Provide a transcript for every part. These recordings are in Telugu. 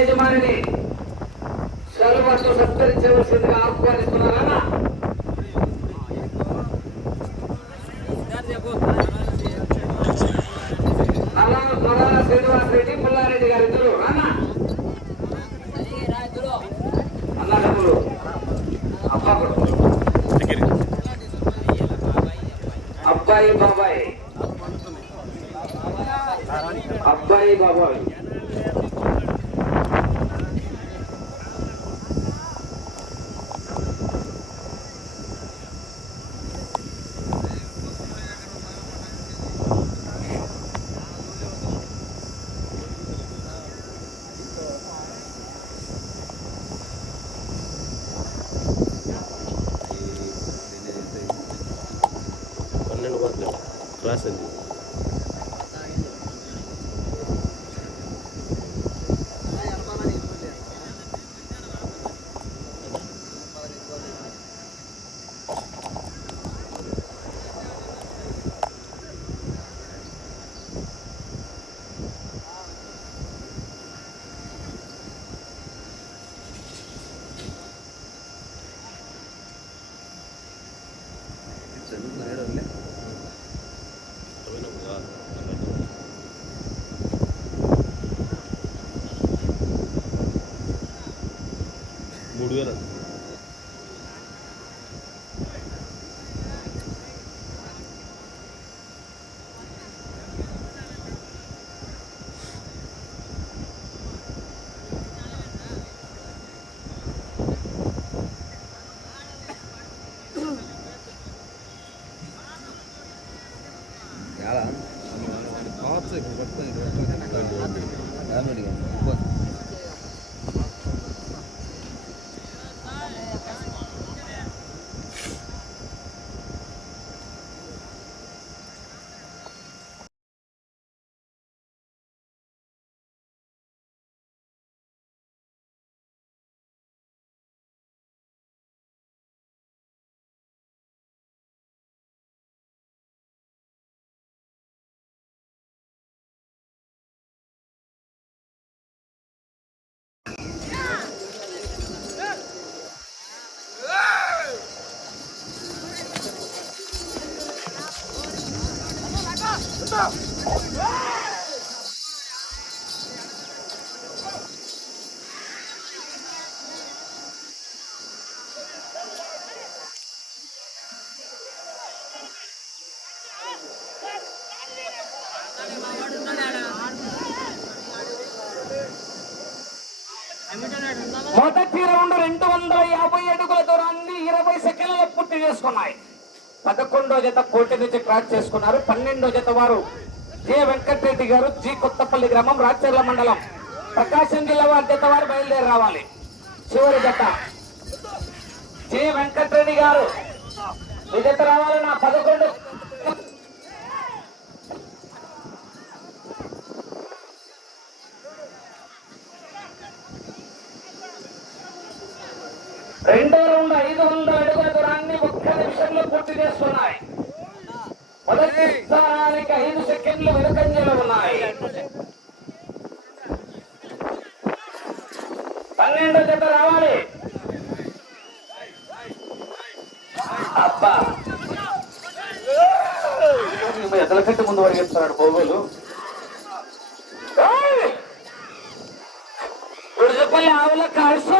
యజమానిని సెలవుతో సత్కరించవలసిందిగా ఆహ్వానిస్తున్నారా? నల్లా నల్లా శ్రీనివాస్ రెడ్డి పుల్లారెడ్డి గారు ఇద్దరు రానా అన్నదమ్ములు అబ్బా అబ్బాయి బాబాయ్. అబ్బాయి బాబాయ్ పన్నెండు కోట్లు క్లాస్ పూర్తి చేసుకున్నాయి. పదకొండో జత కోటి నుంచి క్రాస్ చేసుకున్నారు. పన్నెండో జత వారు జె వెంకటరెడ్డి గారు జి కొత్తపల్లి గ్రామం రాచర్ల మండలం. ప్రకాశం జిల్లా వారి జత వారు బయలుదేరి రావాలి. చివరి జత. జె వెంకటరెడ్డి గారు. ఈ జత రావాలి నా పదకొండు. రెండో రౌండ్ ఐదు వందల అడుగులు దూరాన్ని ఒక్క నిమిషంలో పూర్తి చేస్తున్నాయి. మొదటి స్థానానికి ఐదు సెకండ్లు వెనుకంజలు ఉన్నాయి. పన్నెండో జత రావాలి. అబ్బా. ఎదల కంటే ముందు పరిగెత్తున్నాడు బోగోలు. ఇప్పుడు చెప్పలే ఆవుల కలుసు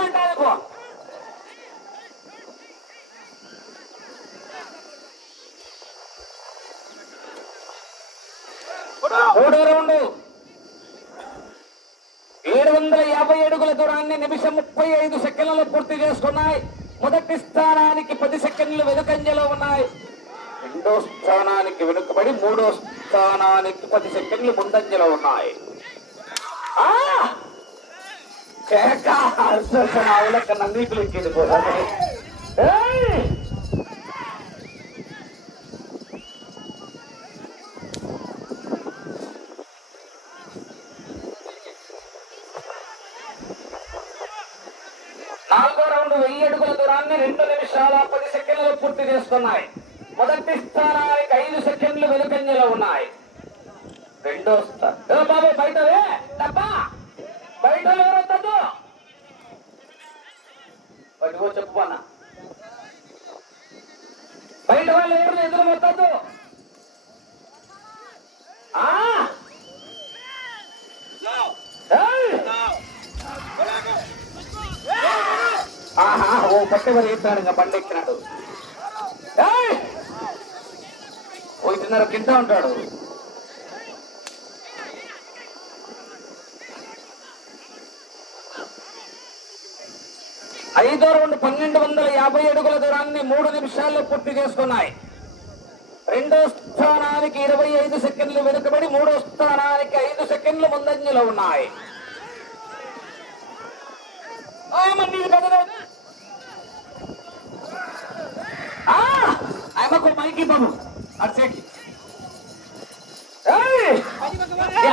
మూడో రౌండ్. ఏడు వందల యాభై ఏడుగుల దూరాన్ని నిమిషం ముప్పై ఐదు సెకండ్లలో పూర్తి చేసుకున్నాయి మొదటి స్థానానికి పది సెకండ్లు వెనుకంజలో ఉన్నాయి. రెండో స్థానానికి వెనుకబడి మూడో స్థానానికి పది సెకండ్లు ముందంజలో ఉన్నాయి. కేక! నందీకులు ఎక్కింది ఏయ్! నాలుగో రౌండ్ వెయ్యి అడుగుల దూరాన్ని రెండు నిమిషాల పది సెకండ్లు పూర్తి చేస్తున్నాయి మొదటి స్థానానికి ఐదు సెకండ్లు వెనుకంజలో ఉన్నాయి. రెండో స్థానం బాబు బయటవే డబ్బా బయట వాళ్ళు ఎవరు వద్దొద్దు? బయటకు వచ్చి చెప్పు అన్న. బయట వాళ్ళు ఎవరు ఎదురు ఏయ్! ఆహా! ఓ పట్టెవరు ఎత్తాడు ఇంకా బండి ఎక్కినాడు. ఒకటిన్నర కింద ఉంటాడు. ఐదో రౌండ్ పన్నెండు వందల యాభై అడుగుల దూరాన్ని మూడు నిమిషాల్లో పూర్తి చేసుకున్నాయి. రెండో స్థానానికి ఇరవై ఐదు సెకండ్లు వెనుకబడి మూడో స్థానానికి ఐదు సెకండ్లు ముందంజలో ఉన్నాయి. ఆయనకు మైకి బాబు అర్చేకి ఏయ్! ఏ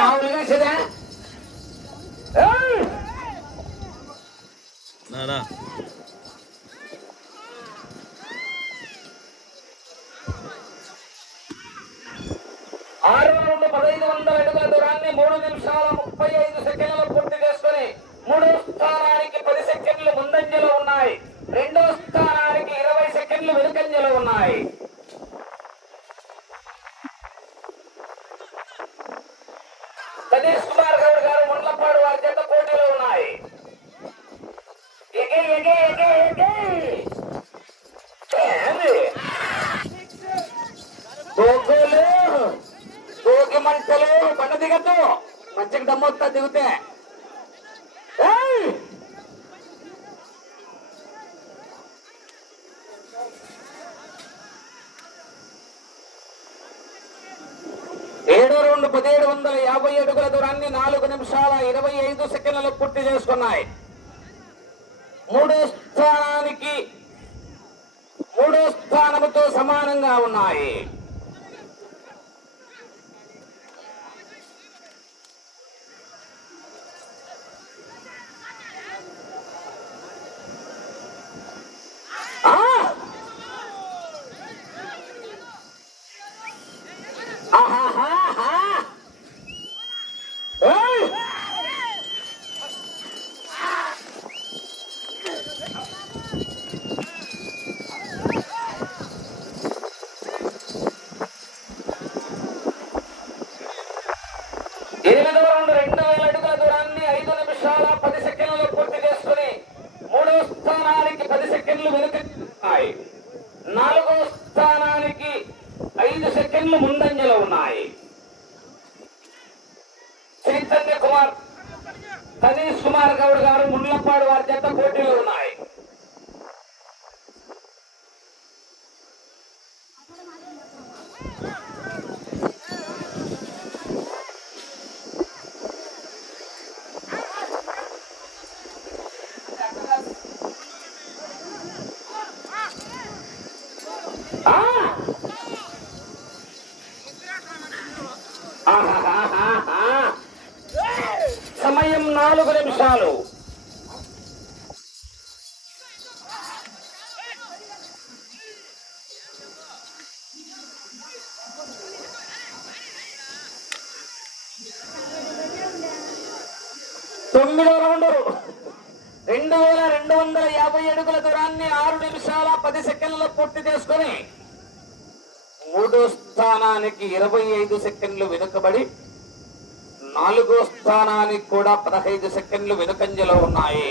దిగితే. ఏడు రెండు పదిహేడు వందల యాభై అడుగుల దూరాన్ని నాలుగు నిమిషాల ఇరవై ఐదు సెకండ్లు పూర్తి చేసుకున్నాయి. మూడో స్థానానికి మూడో స్థానముతో సమానంగా ఉన్నాయి. ఆ! ఆహాహాహా! ఏయ్! ఎనిమిదో రౌండ్ రెండు వేల అడుగుల దూరాన్ని ఐదు నిమిషాల పది సెకండ్లు పూర్తి చేసుకుని మూడో స్థానానికి పది సెకండ్లు వెనుకన్నాయి నాలుగో స్థానానికి ఐదు సెకండ్లు ముందంజలో ఉన్నాయి చైతన్య కుమార్ సతీష్ కుమార్ గౌడ్ గారు ముండ్లపాడు వారి చేత పోటీలో ఉన్నాయి ఆ! ఆహాహాహాహా! సమయం నాలుగు నిమిషాలు తొమ్మిదో రౌండ్ రెండు వేల రెండు వందల యాభై అడుగుల దూరాన్ని ఆరు నిమిషాల పది సెకండ్లు పూర్తి చేసుకొని మూడో స్థానానికి ఇరవై ఐదు సెకండ్లు వెనుకబడి నాలుగో స్థానానికి కూడా పదహైదు సెకండ్లు వెనుకంజలో ఉన్నాయి.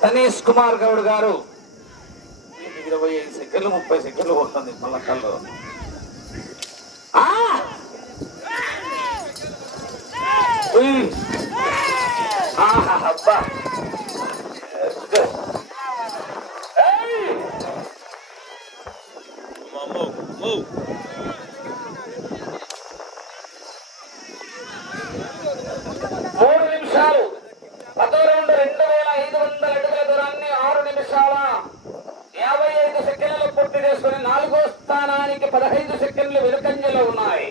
తనీష్ కుమార్ గౌడ్ గారు ఇరవై ఐదు సెకండ్లు ముప్పై సెకండ్లు పోతుంది మల్లకల్లో ఆ! ఆహా, అబ్బా ఏయ్! అమ్మో అమ్మో మూడు నిమిషాలు పదో రౌండ్ రెండు వేల ఐదు వందల అడుగుల దూరాన్ని ఆరు నిమిషాల యాభై ఐదు సెకండ్లు పూర్తి చేసుకుని నాలుగో స్థానానికి పదహైదు సెకండ్లు వెనుకంజలో ఉన్నాయి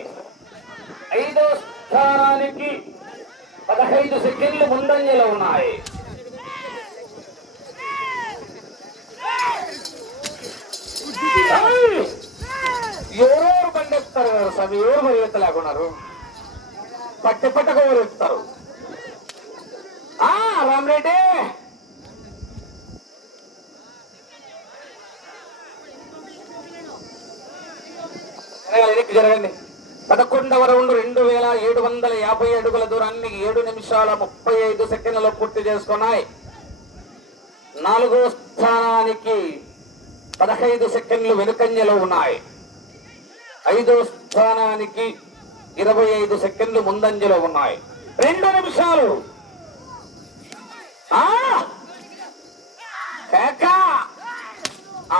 ఐదో స్థానానికి పదహైదు సెకండ్లు ముందంజలో ఉన్నాయి. ఎవరెవరు బండి ఎక్కుతారు కదా స్వామి? ఎవరు లేకున్నారు పట్టి పట్టకు ఊరుస్తారు ఆ రామరెడ్డి జరగాలి, వెనక్కి జరగండి. పదకొండవ రౌండ్ రెండు వేల ఏడు వందల యాభై అడుగుల దూరాన్ని ఏడు నిమిషాల ముప్పై ఐదు సెకండ్లలో పూర్తి చేసుకున్నాయి. నాలుగో స్థానానికి పదహైదు సెకండ్లు వెనుకంజలో ఉన్నాయి. ఐదో స్థానానికి ఇరవై ఐదు సెకండ్లు ముందంజలో ఉన్నాయి. రెండు నిమిషాలు.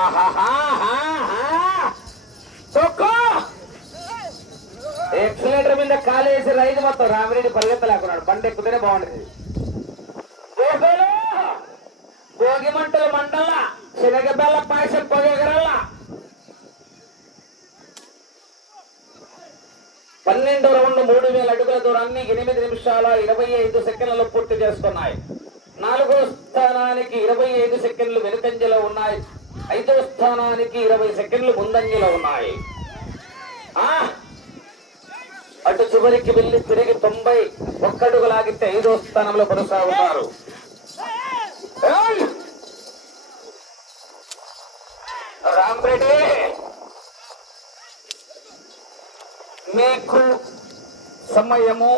ఆహాహా ఎక్సలేటర్ మీద కాలేసి రైతు మొత్తం రామిరెడ్డి పరిగెత్తలేకున్నాడు బండి ఎక్కుతేనే బాగుండేది. భోగి మంటల మండల శనగ బెల్ల పాయసం పొగెగరల్ల పన్నెండు రౌండ్ మూడు వేల అడుగుల దూరాన్ని ఎనిమిది నిమిషాల ఇరవై ఐదు సెకండ్లలో పూర్తి చేస్తున్నాయి నాలుగో స్థానానికి ఇరవై ఐదు సెకండ్లు వెనుకంజలో ఉన్నాయి. ఐదో స్థానానికి ఇరవై సెకండ్లు ముందంజలో ఉన్నాయి. ఆ! అటు చివరికి వెళ్ళి తిరిగి తొంభై ఒక్కడుగు లాగితే ఐదో స్థానంలో కొనసాగుతారు. ఏయ్! రామరెడ్డి మీకు సమయము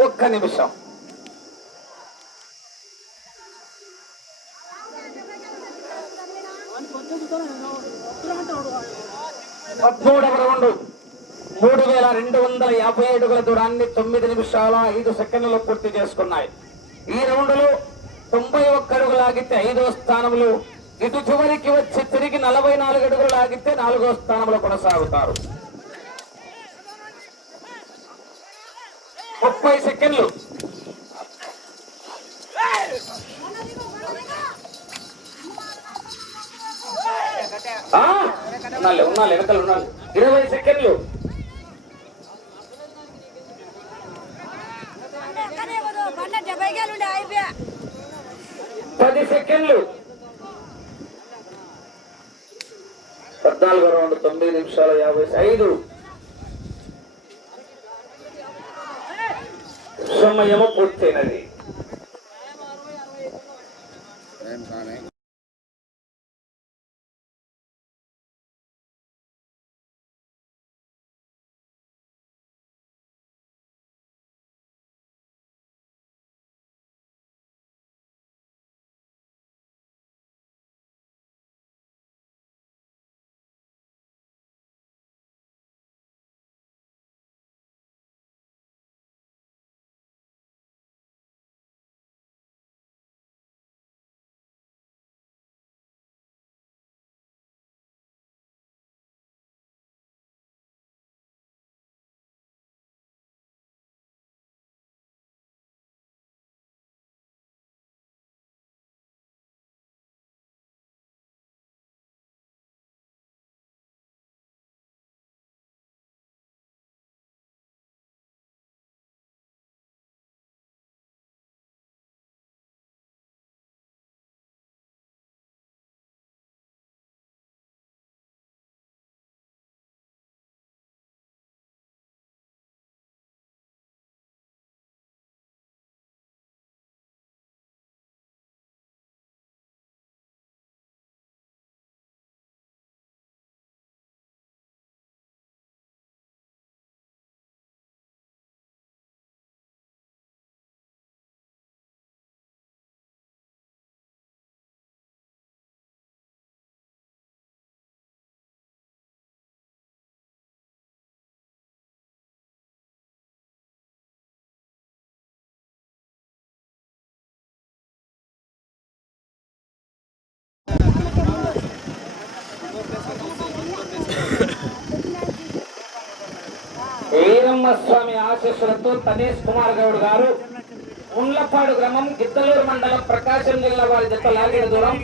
ఒక్క నిమిషం. పదమూడవ రౌండ్. మూడు వేల రెండు వందల యాభై అడుగుల దూరాన్ని తొమ్మిది నిమిషాల ఐదు సెకండ్లలో పూర్తి చేసుకున్నాయి. ఈ రౌండ్లో తొంభై ఒక్క అడుగు లాగితే ఐదో స్థానంలో ఇటు చివరికి వచ్చి తిరిగి నలభై నాలుగు అడుగులు లాగితే నాలుగో స్థానంలో కొనసాగుతారు. ముప్పై సెకండ్లు. ఉన్నాలి ఉన్నాలే ఉన్నాలి. ఇరవై సెకండ్లు బండ డెబ్బై గేలు ఉండే అయిపోయా పది సెకండ్లు. పద్నాలుగు రౌండ్ తొమ్మిది నిమిషాల యాభై ఐదు. సమయము పూర్తయినది. వీరమ్మ ఆశీస్సులతో తనేష్ కుమార్ గౌడ్ గారు ఉండ్లపాడు గ్రామం గిద్దలూరు మండలం ప్రకాశం జిల్లా వారి జత లాగిన దూరం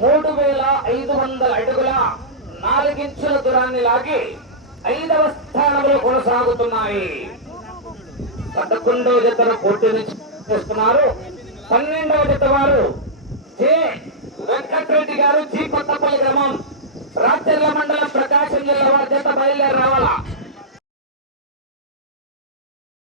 మూడు వేల ఐదు వందల అడుగుల నాలుగించుల దూరాన్ని లాగి ఐదవ స్థానంలో కొనసాగుతున్నాయి. పదకొండవ జతను పోటీ నుంచి చేస్తున్నారు. పన్నెండవ జత వారు జే. వెంకటరెడ్డి గారు జీ. కొత్తపల్లి గ్రామం. రాచర్ల మండలం ప్రకాశం జిల్లా వారి జత బయలుదేరి రావాలా?